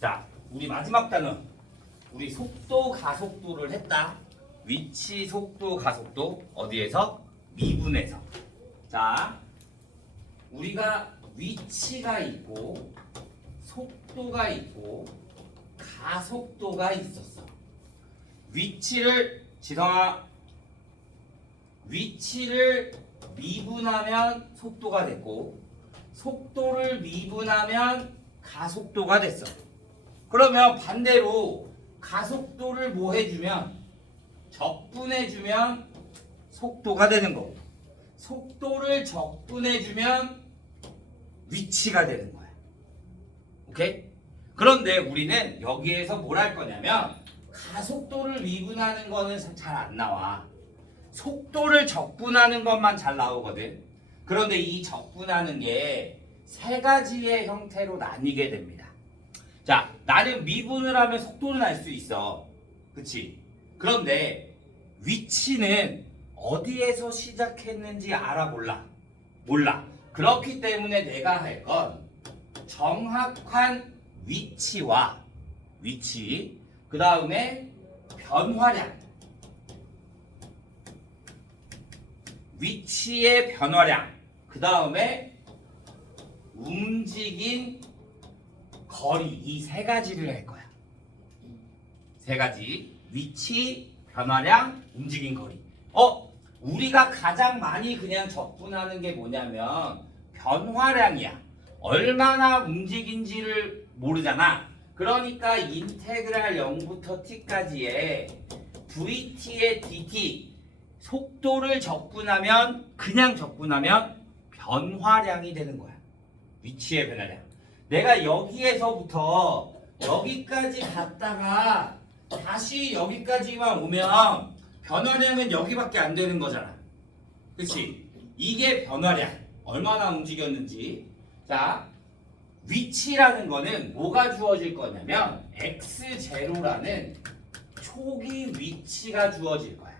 자, 우리 마지막 단어. 우리 속도, 가속도를 했다. 위치, 속도, 가속도. 어디에서? 미분에서. 자, 우리가 위치가 있고 속도가 있고 가속도가 있었어. 지성아, 위치를 미분하면 속도가 됐고 속도를 미분하면 가속도가 됐어. 그러면 반대로 가속도를 뭐 해주면? 적분해주면 속도가 되는 거고 속도를 적분해주면 위치가 되는 거야. 오케이? 그런데 우리는 여기에서 뭘 할 거냐면 가속도를 미분하는 거는 잘 안 나와. 속도를 적분하는 것만 잘 나오거든. 그런데 이 적분하는 게 세 가지의 형태로 나뉘게 됩니다. 자, 나는 미분을 하면 속도는 알 수 있어. 그치? 그런데 위치는 어디에서 시작했는지 알아 몰라? 몰라. 그렇기 때문에 내가 할 건 정확한 위치와 위치, 그 다음에 변화량, 위치의 변화량, 그 다음에 움직인 거리, 이 세 가지를 할 거야. 세 가지. 위치, 변화량, 움직인 거리. 우리가 가장 많이 그냥 적분하는 게 뭐냐면 변화량이야. 얼마나 움직인지를 모르잖아. 그러니까 인테그랄 0부터 t까지의 vt의 dt 속도를 적분하면 그냥 적분하면 변화량이 되는 거야. 위치의 변화량. 내가 여기에서부터 여기까지 갔다가 다시 여기까지만 오면 변화량은 여기밖에 안 되는 거잖아. 그치? 이게 변화량. 얼마나 움직였는지. 자, 위치라는 거는 뭐가 주어질 거냐면 x0라는 초기 위치가 주어질 거야.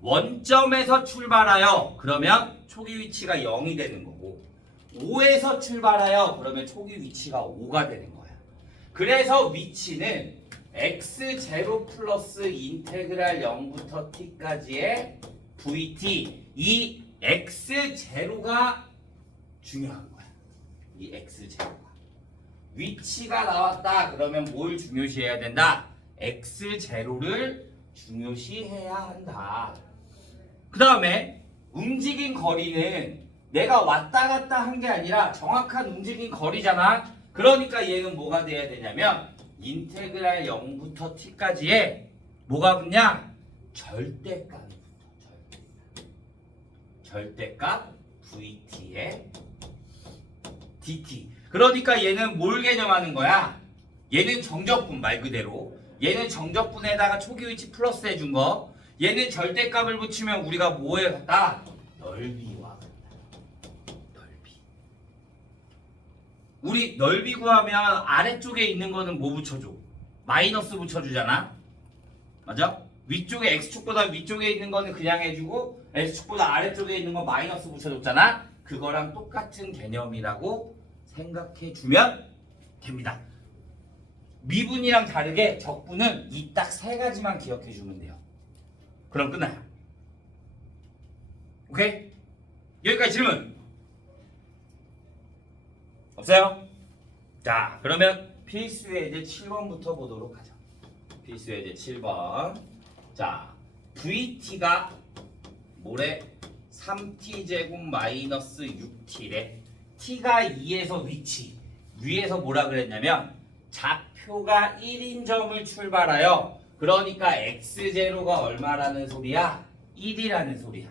원점에서 출발하여 그러면 초기 위치가 0이 되는 거고 5에서 출발하여 그러면 초기 위치가 5가 되는 거야. 그래서 위치는 x0 플러스 인테그랄 0부터 t까지의 vt, 이 x0가 중요한 거야. 이 x0가. 위치가 나왔다 그러면 뭘 중요시해야 된다? x0를 중요시해야 한다. 그 다음에 움직인 거리는 내가 왔다 갔다 한 게 아니라 정확한 움직인 거리잖아. 그러니까 얘는 뭐가 돼야 되냐면 인테그랄 0부터 t까지의 뭐가 붙냐? 절대값이 붙어. 절대값 vt의 dt. 그러니까 얘는 뭘 개념하는 거야? 얘는 정적분 말 그대로. 얘는 정적분에다가 초기 위치 플러스 해준 거. 얘는 절대값을 붙이면 우리가 뭐에 같다? 넓이와 같다. 넓이. 우리 넓이 구하면 아래쪽에 있는 거는 뭐 붙여줘? 마이너스 붙여주잖아. 맞아? 위쪽에 x축보다 위쪽에 있는 거는 그냥 해주고 x축보다 아래쪽에 있는 거 마이너스 붙여줬잖아. 그거랑 똑같은 개념이라고 생각해주면 됩니다. 미분이랑 다르게 적분은 이 딱 세 가지만 기억해주면 돼요. 그럼 끝나요. 오케이? 여기까지 질문 없어요? 자, 그러면 필수 예제 7번부터 보도록 하죠. 필수 예제 7번. 자, VT가 뭐래? 3t제곱 마이너스 6t래. t가 2에서 위치. 위에서 뭐라 그랬냐면 좌표가 1인 점을 출발하여 그러니까 x0가 얼마라는 소리야? 1이라는 소리야.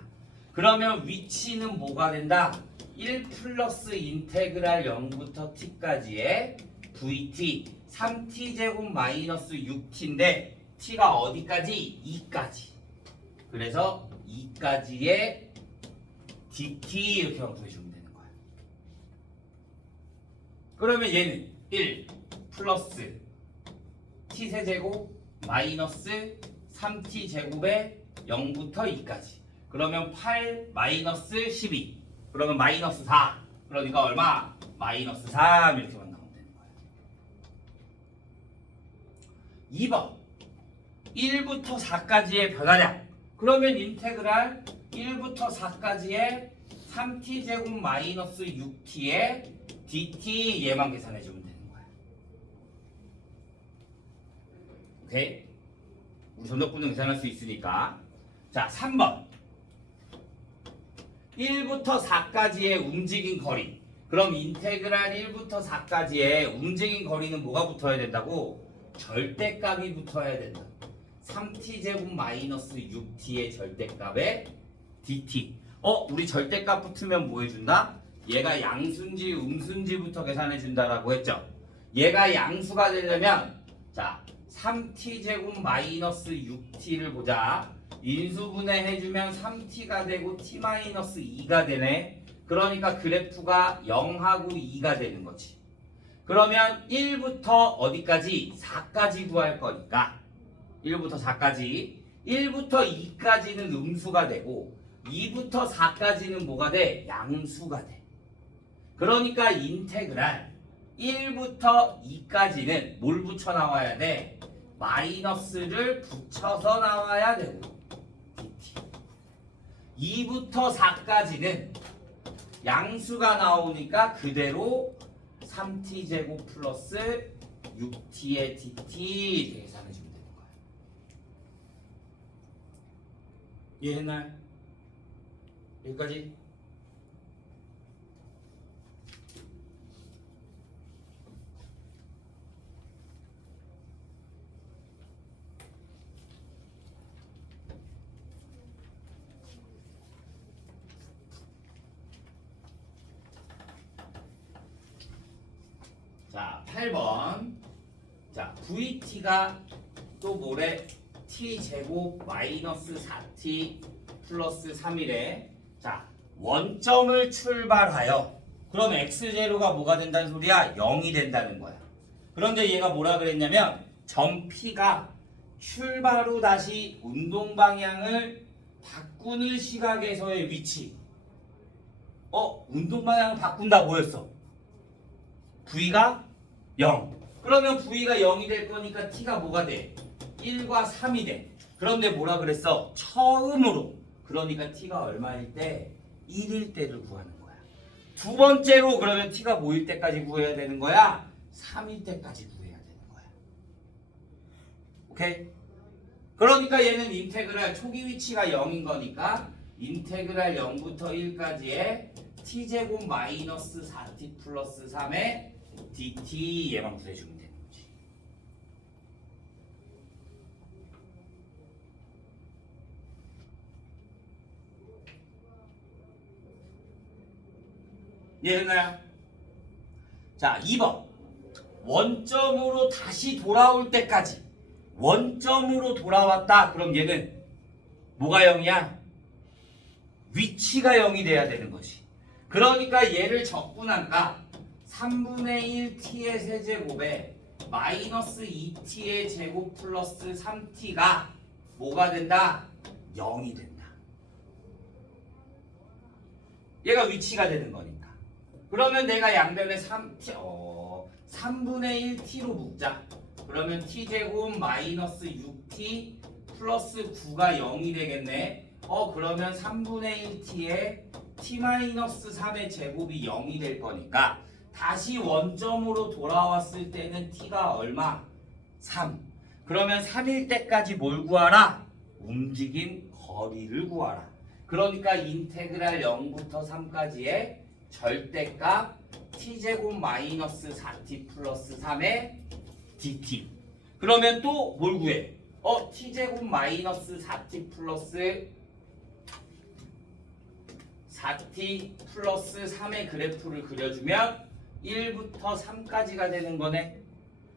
그러면 위치는 뭐가 된다? 1 플러스 인테그랄 0부터 t까지의 vt 3t제곱 마이너스 6t인데 t가 어디까지? 2까지. 그래서 2까지의 dt 이렇게만 구해주면 되는 거야. 그러면 얘는 1 플러스 t세제곱 마이너스 3t제곱에 0부터 2까지. 그러면 8 마이너스 12. 그러면 마이너스 4. 그러니까 얼마? 마이너스 3 이렇게만 나오면 되는 거야. 2번 1부터 4까지의 변화량. 그러면 인테그랄 1부터 4까지의 3t제곱 마이너스 6t의 dt 얘만 계산해주면 되는 거야. 오케이? 우리 전덕분은 계산할 수 있으니까. 자, 3번 1부터 4까지의 움직인 거리. 그럼 인테그랄 1부터 4까지의 움직인 거리는 뭐가 붙어야 된다고? 절대값이 붙어야 된다. 3t제곱 마이너스 6t의 절대값에 dt. 우리 절대값 붙으면 뭐 해준다? 얘가 양수인지 음수인지부터 계산해 준다라고 했죠. 얘가 양수가 되려면 자 3t제곱 마이너스 6t를 보자. 인수분해 해주면 3t가 되고 t 마이너스 2가 되네. 그러니까 그래프가 0하고 2가 되는 거지. 그러면 1부터 어디까지? 4까지 구할 거니까 1부터 4까지 1부터 2까지는 음수가 되고 2부터 4까지는 뭐가 돼? 양수가 돼. 그러니까 인테그랄 1부터 2까지는 뭘 붙여 나와야 돼? 마이너스를 붙여서 나와야 되고 dt 2부터 4까지는 양수가 나오니까 그대로 3t제곱 플러스 6t의 dt 계산해주면 되는 거야. 이해했나요? 여기까지? 자, 8번. 자, VT가 또 뭐래? T제곱 마이너스 4T 플러스 3이래. 자, 원점을 출발하여. 그럼 X0가 뭐가 된다는 소리야? 0이 된다는 거야. 그런데 얘가 뭐라 그랬냐면 점 P가 출발 후 다시 운동 방향을 바꾸는 시각에서의 위치. 운동 방향을 바꾼다 뭐였어? V가 0. 그러면 V가 0이 될 거니까 T가 뭐가 돼? 1과 3이 돼. 그런데 뭐라 그랬어? 처음으로. 그러니까 T가 얼마일 때? 1일 때를 구하는 거야. 두 번째로 그러면 T가 뭐일 때까지 구해야 되는 거야? 3일 때까지 구해야 되는 거야. 오케이? 그러니까 얘는 인테그랄 초기 위치가 0인 거니까 인테그랄 0부터 1까지의 t제곱 마이너스 4t 플러스 3의 dt 얘만 구해주면 되는 거지. 이해했나요? 자, 2번 원점으로 다시 돌아올 때까지. 원점으로 돌아왔다. 그럼 얘는 뭐가 0이야? 위치가 0이 돼야 되는 거지. 그러니까 얘를 적분한가 3분의 1t의 세제곱에 마이너스 2t의 제곱 플러스 3t가 뭐가 된다? 0이 된다. 얘가 위치가 되는 거니까. 그러면 내가 양변에 3분의 1t로 묶자. 그러면 t제곱 마이너스 6t 플러스 9가 0이 되겠네. 그러면 3분의 1t에 t-3의 제곱이 0이 될 거니까 다시 원점으로 돌아왔을 때는 t가 얼마? 3. 그러면 3일 때까지 뭘 구하라? 움직인 거리를 구하라. 그러니까 인테그랄 0부터 3까지의 절대값 t제곱 마이너스 4t 플러스 3의 dt. 그러면 또 뭘 구해? t제곱 마이너스 4t 플러스 4t 플러스 3의 그래프를 그려주면 1부터 3까지가 되는 거네.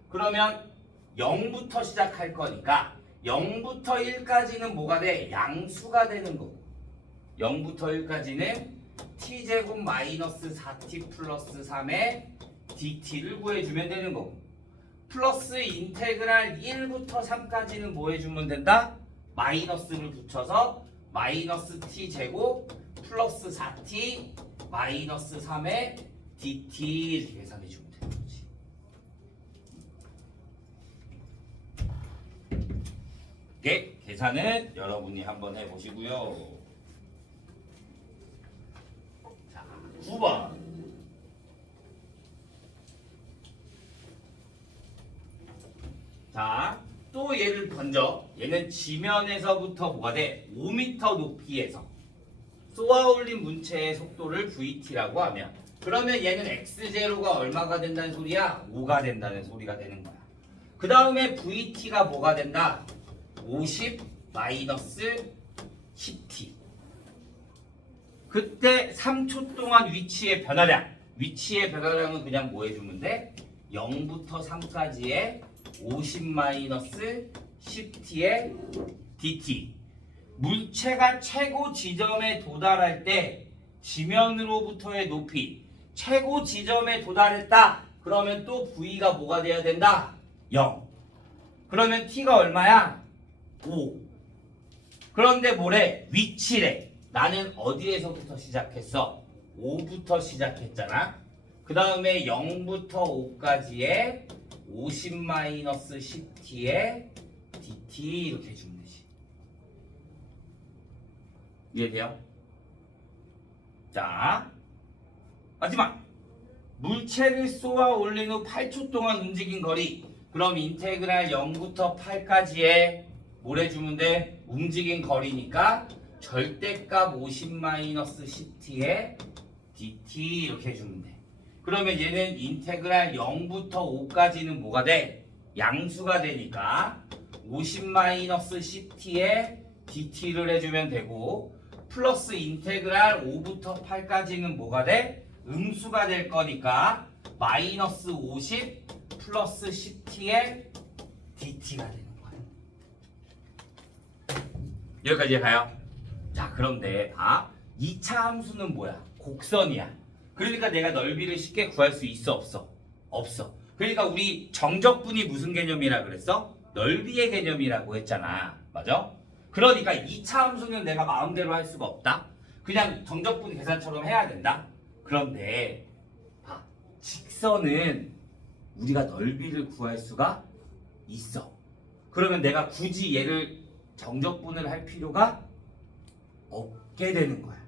그러면 0부터 시작할 거니까 0부터 1까지는 뭐가 돼? 양수가 되는 거고 0부터 1까지는 t제곱 마이너스 4t 플러스 3의 dt를 구해주면 되는 거고 플러스 인테그랄 1부터 3까지는 뭐 해주면 된다? 마이너스를 붙여서 마이너스 t제곱 플러스 4t 마이너스 3의 dt 이렇게 계산해 주면 되는 거지. 예, 계산은 여러분이 한번 해보시고요. 자, 9번. 자, 또 얘를 던져. 얘는 지면에서부터 뭐가 돼? 5m 높이에서 쏘아 올린 문체의 속도를 VT라고 하면, 그러면 얘는 X0가 얼마가 된다는 소리야? 5가 된다는 소리가 되는 거야. 그 다음에 VT가 뭐가 된다? 50 마이너스 10t. 그때 3초 동안 위치의 변화량. 위치의 변화량은 그냥 뭐 해주면 돼? 0부터 3까지의 50 마이너스 10t의 dt. 물체가 최고 지점에 도달할 때 지면으로부터의 높이 최고 지점에 도달했다. 그러면 또 V가 뭐가 돼야 된다? 0. 그러면 T가 얼마야? 5. 그런데 뭐래? 위치래. 나는 어디에서부터 시작했어? 5부터 시작했잖아. 그 다음에 0부터 5까지의 50 마이너스 10t의 dt 이렇게 해주면 되지. 이해돼요? 자, 마지막. 물체를 쏘아 올린 후 8초 동안 움직인 거리. 그럼 인테그랄 0부터 8까지의 뭘 해주면 돼? 움직인 거리니까 절대값 50 마이너스 10t의 dt 이렇게 해주면 돼. 그러면 얘는 인테그랄 0부터 5까지는 뭐가 돼? 양수가 되니까 50 마이너스 10t의 dt를 해주면 되고, 플러스 인테그랄 5부터 8까지는 뭐가 돼? 음수가 될 거니까 마이너스 50 플러스 10t의 dt가 되는 거야. 여기까지 가요. 자, 그런데 봐. 2차 함수는 뭐야? 곡선이야. 그러니까 내가 넓이를 쉽게 구할 수 있어, 없어? 없어. 그러니까 우리 정적분이 무슨 개념이라 그랬어? 넓이의 개념이라고 했잖아. 맞아? 그러니까 2차 함수는 내가 마음대로 할 수가 없다. 그냥 정적분 계산처럼 해야 된다. 그런데 봐. 직선은 우리가 넓이를 구할 수가 있어. 그러면 내가 굳이 얘를 정적분을 할 필요가 없게 되는 거야.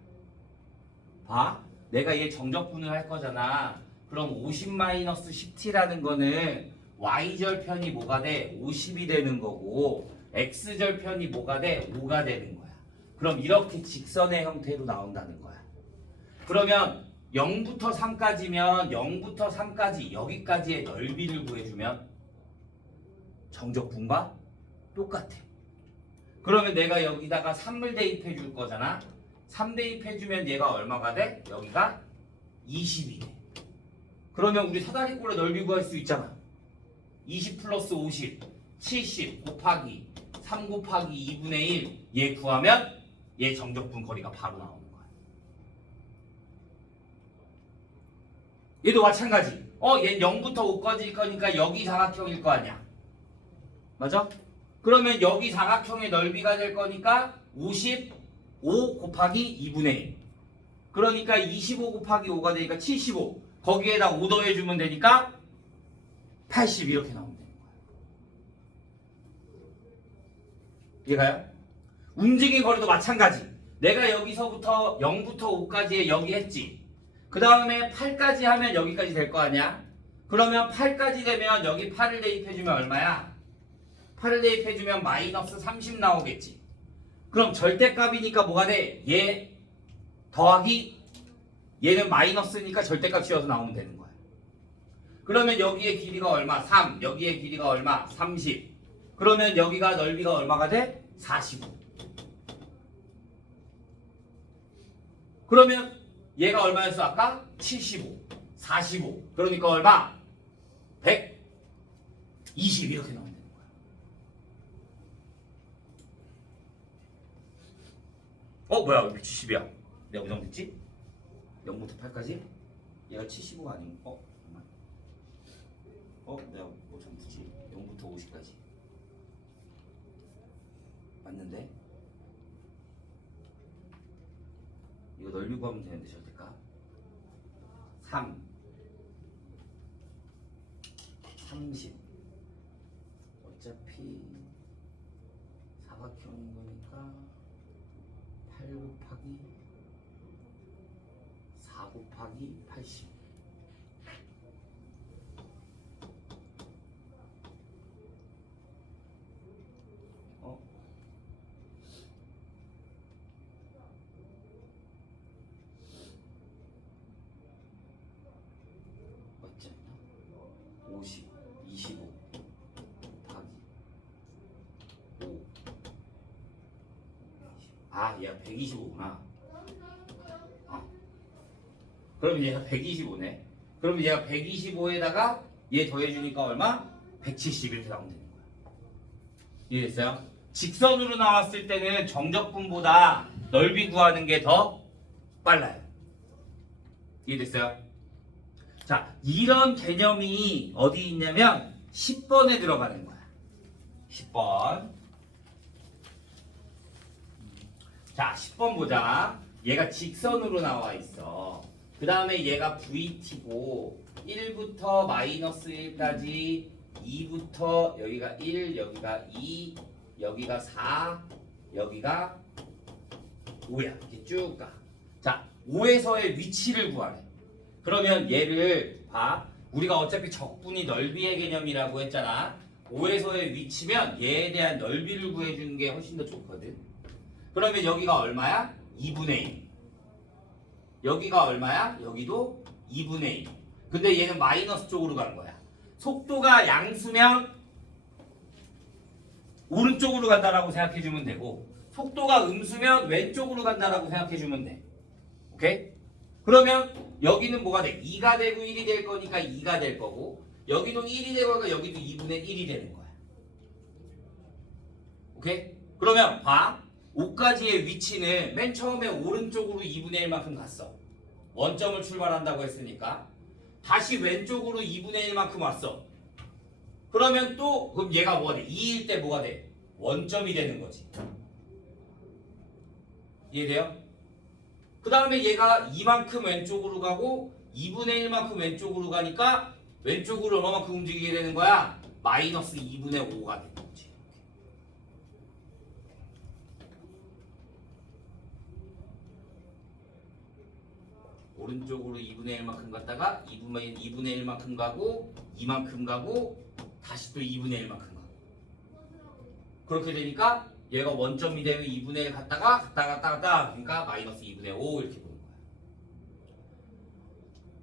봐. 내가 얘 정적분을 할 거잖아. 그럼 50 마이너스 10t라는 거는 y절편이 뭐가 돼? 50이 되는 거고, x절편이 뭐가 돼? 5가 되는 거야. 그럼 이렇게 직선의 형태로 나온다는 거야. 그러면 0부터 3까지면 0부터 3까지 여기까지의 넓이를 구해주면 정적분과 똑같아. 그러면 내가 여기다가 3을 대입해 줄 거잖아. 3 대입해 주면 얘가 얼마가 돼? 여기가 20이 돼. 그러면 우리 사다리꼴의 넓이 구할 수 있잖아. 20 플러스 50, 70 곱하기 3 곱하기 2분의 1 얘 구하면 얘 정적분 거리가 바로 나오는 거야. 얘도 마찬가지. 얘 0부터 5까지일 거니까 여기 사각형일 거 아니야. 맞아? 그러면 여기 사각형의 넓이가 될 거니까 55 곱하기 2분의 1. 그러니까 25 곱하기 5가 되니까 75. 거기에다 5 더해주면 되니까 80 이렇게 나오면 되는 거야. 이해가요? 움직인 거리도 마찬가지. 내가 여기서부터 0부터 5까지에 여기 했지. 그 다음에 8까지 하면 여기까지 될 거 아니야? 그러면 8까지 되면 여기 8을 대입해주면 얼마야? 8을 대입해주면 마이너스 30 나오겠지. 그럼 절대값이니까 뭐가 돼? 얘 더하기 얘는 마이너스니까 절대값 씌워서 나오면 되는 거야. 그러면 여기의 길이가 얼마? 3. 여기의 길이가 얼마? 30. 그러면 여기가 넓이가 얼마가 돼? 45. 그러면 얘가 얼마였어 아까? 75. 45. 그러니까 얼마? 120 이렇게 나오면 되는 거야. 뭐야 왜 70이야? 내가 고정됐지? 0부터 8까지? 얘가 75가 아니고 내가 뭐 잘못했지? 0부터 50까지 맞는데? 이거 넓이 구하면 되는데 절대값 3 30 어차피 사각형인 거니까 8 곱하기 4 곱하기 80. 맞지 않나? 50, 25 곱하기 5. 아, 얘가 125구나. 그럼 얘가 125네. 그럼 얘가 125에다가 얘 더해주니까 얼마? 170 이렇게 나오면 되는 거야. 이해됐어요? 직선으로 나왔을 때는 정적분보다 넓이 구하는 게 더 빨라요. 이해됐어요? 자, 이런 개념이 어디 있냐면 10번에 들어가는 거야. 10번. 자, 10번 보자. 얘가 직선으로 나와 있어. 그 다음에 얘가 VT고 1부터 마이너스 1까지 2부터 여기가 1, 여기가 2, 여기가 4, 여기가 5야. 이렇게 쭉 가. 자, 5에서의 위치를 구하래. 그러면 얘를 봐. 우리가 어차피 적분이 넓이의 개념이라고 했잖아. 5에서의 위치면 얘에 대한 넓이를 구해주는 게 훨씬 더 좋거든. 그러면 여기가 얼마야? 2분의 1. 여기가 얼마야? 여기도 2분의 1. 근데 얘는 마이너스 쪽으로 간 거야. 속도가 양수면 오른쪽으로 간다라고 생각해주면 되고, 속도가 음수면 왼쪽으로 간다라고 생각해주면 돼. 오케이? 그러면 여기는 뭐가 돼? 2가 되고 1이 될 거니까 2가 될 거고, 여기도 1이 되고 여기도 2분의 1이 되는 거야. 오케이? 그러면 봐. 5까지의 위치는 맨 처음에 오른쪽으로 2분의 1만큼 갔어. 원점을 출발한다고 했으니까. 다시 왼쪽으로 2분의 1만큼 왔어. 그러면 또 그럼 얘가 뭐가 돼? 2일 때 뭐가 돼? 원점이 되는 거지. 이해돼요? 그 다음에 얘가 2만큼 왼쪽으로 가고 2분의 1만큼 왼쪽으로 가니까 왼쪽으로 얼마만큼 움직이게 되는 거야? 마이너스 2분의 5가 되는 거지. 오른쪽으로 2분의 1만큼 갔다가 2분의 1만큼 가고 2만큼 가고 다시 또 2분의 1만큼 가고, 그렇게 되니까 얘가 원점이 되면 2분의 1 갔다가 그러니까 마이너스 2분의 5 이렇게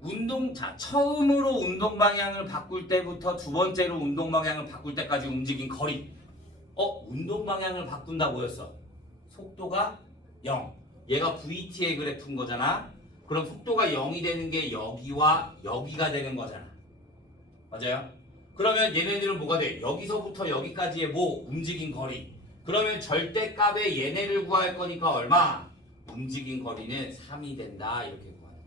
보는 거야. 자, 처음으로 운동 방향을 바꿀 때부터 두 번째로 운동 방향을 바꿀 때까지 움직인 거리. 운동 방향을 바꾼다고 했어. 속도가 0. 얘가 VT의 그래프인 거잖아. 그럼 속도가 0이 되는 게 여기와 여기가 되는 거잖아. 맞아요? 그러면 얘네들은 뭐가 돼? 여기서부터 여기까지의 뭐? 움직인 거리. 그러면 절대값에 얘네를 구할 거니까 얼마? 움직인 거리는 3이 된다. 이렇게 구하는 거야.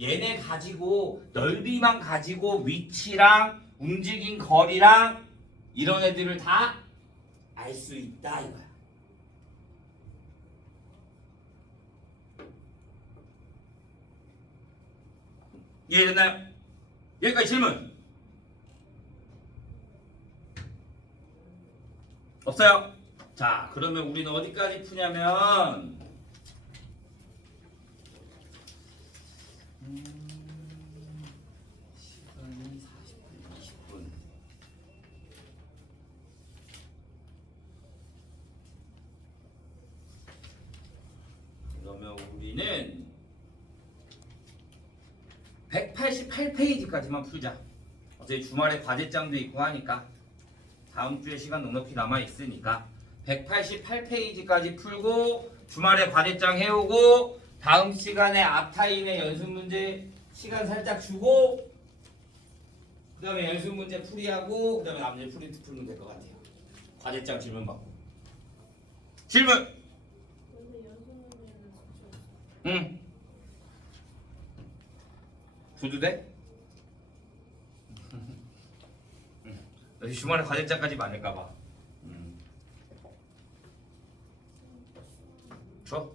얘네 가지고 넓이만 가지고 위치랑 움직인 거리랑 이런 애들을 다 알 수 있다 이거야. 이해됐나요? 여기까지 질문 없어요? 자, 그러면 우리는 어디까지 푸냐면 시간이 40분, 20분. 그러면 우리는 188페이지까지만 풀자. 어차피 주말에 과제장도 있고 하니까 다음 주에 시간 넉넉히 남아 있으니까 188페이지까지 풀고 주말에 과제장 해오고 다음 시간에 앞타임에 연습 문제 시간 살짝 주고 그 다음에 연습 문제 풀이하고 그 다음에 나머지 프린트 풀면 될 것 같아요. 과제장 질문 받고. 질문! 응. 줘도 돼? 주말에 과제장까지 많을까봐. 줘?